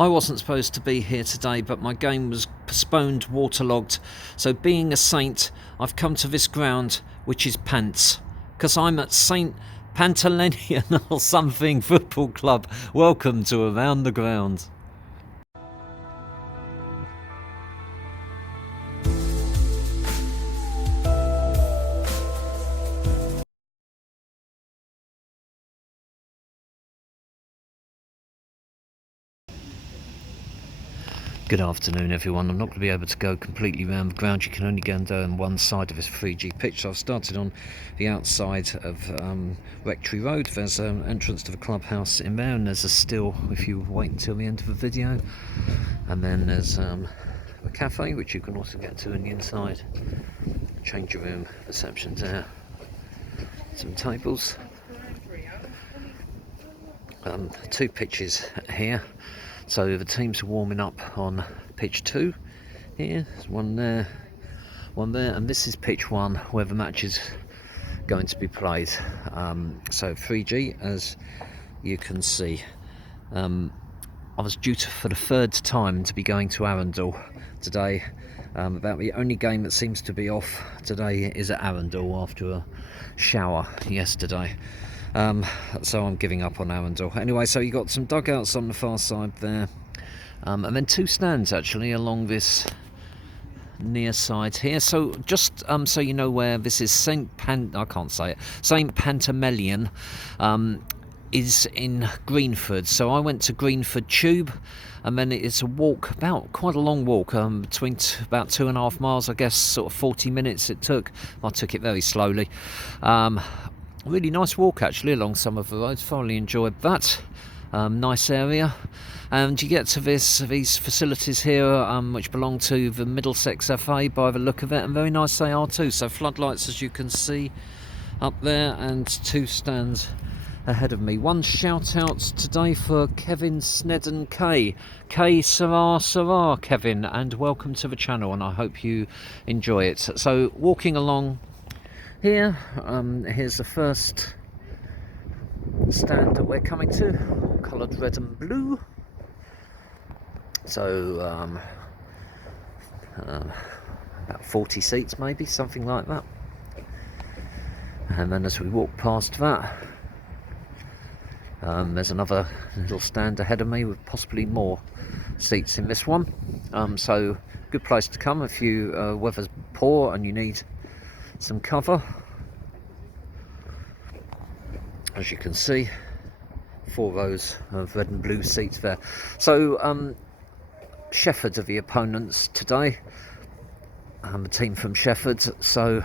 I wasn't supposed to be here today, but my game was postponed, waterlogged. So being a saint, I've come to this ground, which is Pants, because I'm at St Panteleimon or something football club. Welcome to Around the Ground. Good afternoon everyone. I'm not going to be able to go completely around the ground. You can only go down one side of this 3G pitch. So I've started on the outside of Rectory Road. There's an entrance to the clubhouse in there, and there's a still if you wait until the end of the video. And then there's a cafe which you can also get to on the inside. Change your room, reception's there. Some tables. Two pitches here. So the teams are warming up on pitch 2 here. There's one there, and this is pitch 1 where the match is going to be played. So 3G, as you can see. I was due to, for the 3rd time, to be going to Arundel today. About the only game that seems to be off today is at Arundel after a shower yesterday. So I'm giving up on Arundel. Anyway, so you got some dugouts on the far side there, and then 2 stands actually along this near side here. So just so you know where this is, St Panteleimon is in Greenford. So I went to Greenford Tube, and then it's a walk, about quite a long walk, between about 2.5 miles, I guess, sort of 40 minutes it took. I took it very slowly. Really nice walk actually along some of the roads. Thoroughly enjoyed that. Nice area, and you get to these facilities here, which belong to the Middlesex FA by the look of it, and very nice they are too. So floodlights, as you can see up there, and 2 stands ahead of me. One shout out today for Kevin Snedden K. Sarah Kevin, and welcome to the channel, and I hope you enjoy it. So walking along here, here's the first stand that we're coming to, all coloured red and blue. So about 40 seats maybe, something like that. And then as we walk past that, there's another little stand ahead of me with possibly more seats in this one. So good place to come if you weather's poor and you need some cover. As you can see, 4 rows of red and blue seats there. So Shefford are the opponents today, the team from Shefford. So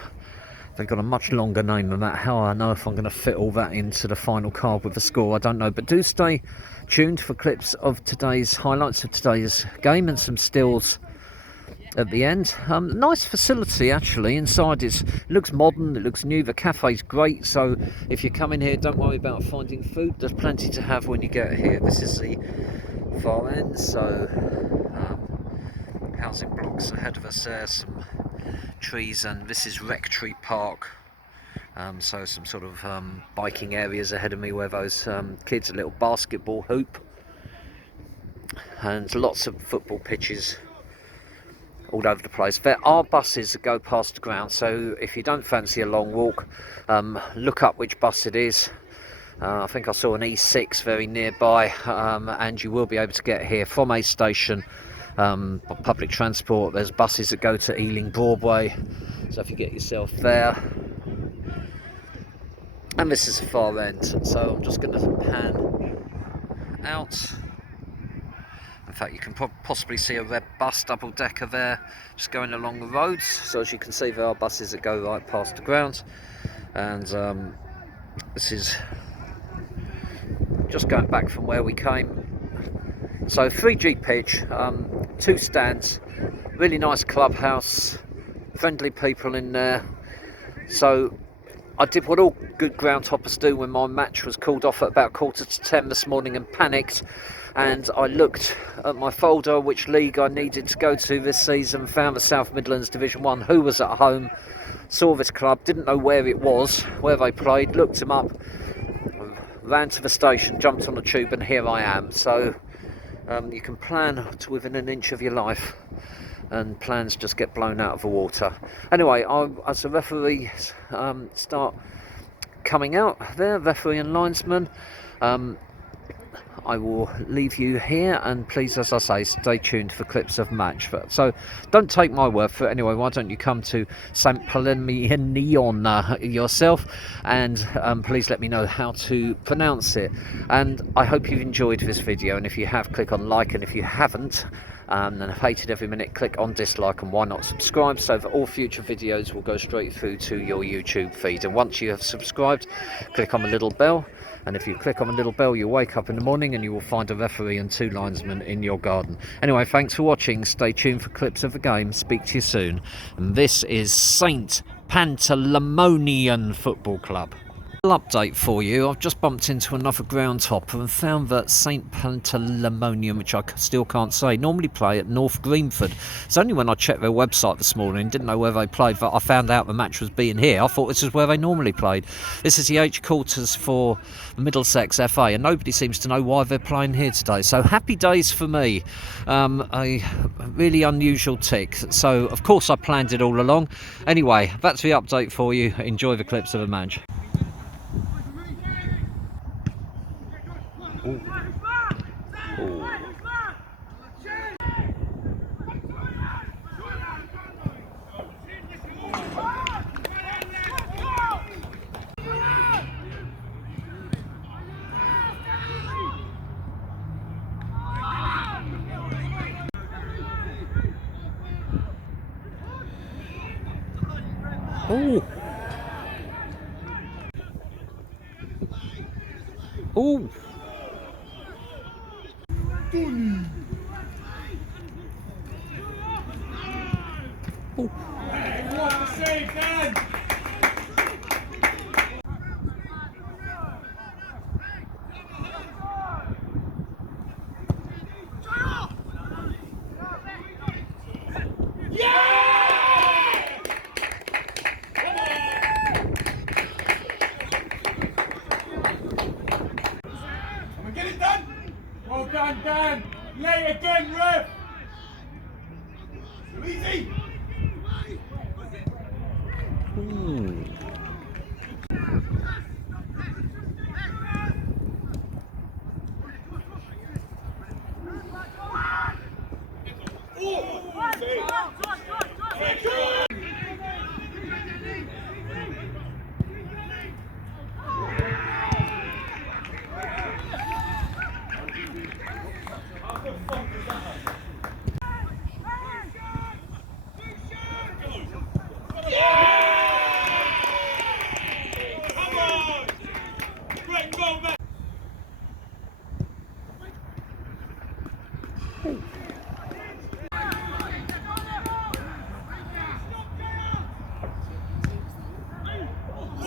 they've got a much longer name than that. How I know if I'm going to fit all that into the final card with the score, I don't know. But do stay tuned for clips of today's highlights of today's game and some stills at the end. Nice facility actually. Inside it looks modern, it looks new. The cafe's great, so if you come in here, don't worry about finding food. There's plenty to have when you get here. This is the far end, so housing blocks ahead of us there, some trees, and this is Rectory Park. So some sort of biking areas ahead of me where those kids, a little basketball hoop, and lots of football pitches all over the place. There are buses that go past the ground, so if you don't fancy a long walk, look up which bus it is. I think I saw an E6 very nearby, and you will be able to get here from a station by public transport. There's buses that go to Ealing Broadway, so if you get yourself there. And this is the far end, so I'm just going to pan out. In fact, you can possibly see a red bus, double-decker there, just going along the roads. So as you can see, there are buses that go right past the ground. And this is just going back from where we came. So 3G pitch, 2 stands, really nice clubhouse, friendly people in there. So I did what all good ground toppers do when my match was called off at about 9:45 this morning and panicked. And I looked at my folder, which league I needed to go to this season, found the South Midlands Division 1, who was at home, saw this club, didn't know where it was, where they played, looked them up, ran to the station, jumped on the tube, and here I am. So You can plan to within an inch of your life, and plans just get blown out of the water. Anyway, as the referees start coming out there, referee and linesman, I will leave you here, and please, as I say, stay tuned for clips of match. So don't take my word for it. Anyway, why don't you come to St Panteleimon yourself, and please let me know how to pronounce it. And I hope you've enjoyed this video, and if you have, click on like, and if you haven't and have hated every minute, click on dislike, and why not subscribe, so that all future videos will go straight through to your YouTube feed. And once you have subscribed, click on the little bell. And if you click on the little bell, you'll wake up in the morning and you will find a referee and 2 linesmen in your garden. Anyway, thanks for watching. Stay tuned for clips of the game. Speak to you soon. And this is St Panteleimon Football Club. Update for you. I've just bumped into another ground topper and found that St Panteleimon, which I still can't say, normally play at North Greenford. It's only when I checked their website this morning, didn't know where they played, but I found out the match was being here. I thought this is where they normally played. This is the H quarters for the Middlesex FA, and nobody seems to know why they're playing here today. So happy days for me. A really unusual tick. So of course I planned it all along. Anyway, that's the update for you. Enjoy the clips of the match. Ooh. Ooh. Ooh. Ooh. Get it done! Well done, Dan! Late again, ref! Easy!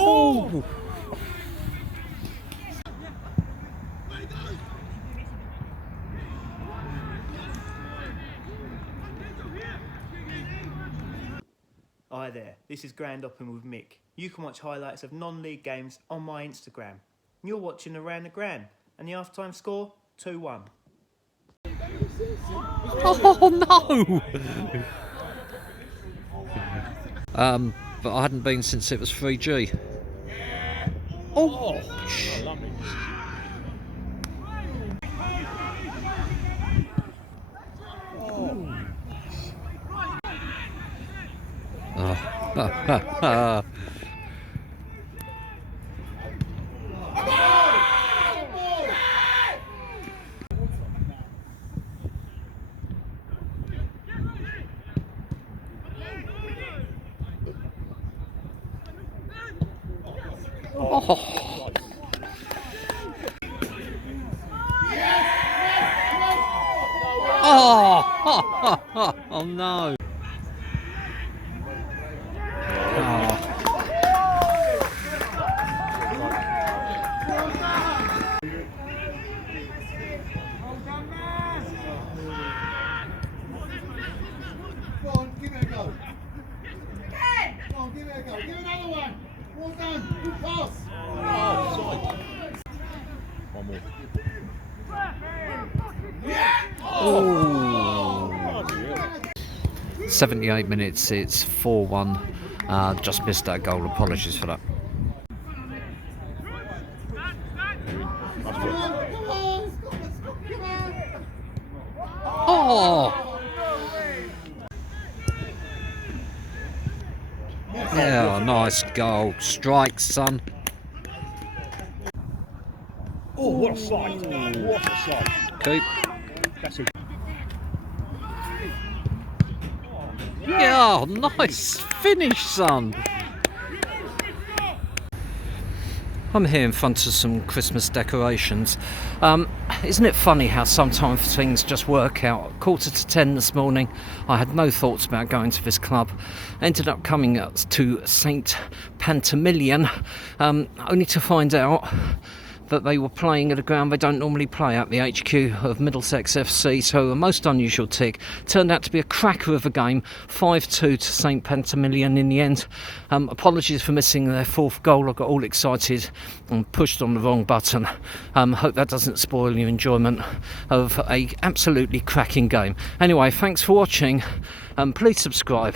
Oh! Hi there, this is Grand Open with Mick. You can watch highlights of non-league games on my Instagram. You're watching Around the Grand, and the half-time score, 2-1. Oh no! But I hadn't been since it was 3G. Oh! Oh. Oh. Oh. Oh no. Go on, give it a go. Go on, give it a go. Give another one. Well done. Good pass. Oh, one more. Yeah! Oh! 78 minutes, it's 4-1. Just missed that goal, apologies for that. Oh! Yeah, nice goal. Strike, son. Oh, what a sight! What a sight! Keep. That's it. Yeah, nice finish, son. I'm here in front of some Christmas decorations. Isn't it funny how sometimes things just work out? 9:45 this morning, I had no thoughts about going to this club. Ended up coming to St Panteleimon, only to find out that they were playing at a ground they don't normally play at, the HQ of Middlesex FC, so a most unusual tick. Turned out to be a cracker of a game, 5-2 to St Panteleimon in the end. Apologies for missing their fourth goal. I got all excited and pushed on the wrong button. Hope that doesn't spoil your enjoyment of a absolutely cracking game. Anyway, thanks for watching. Please subscribe.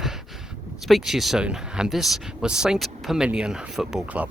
Speak to you soon. And this was St Panteleimon Football Club.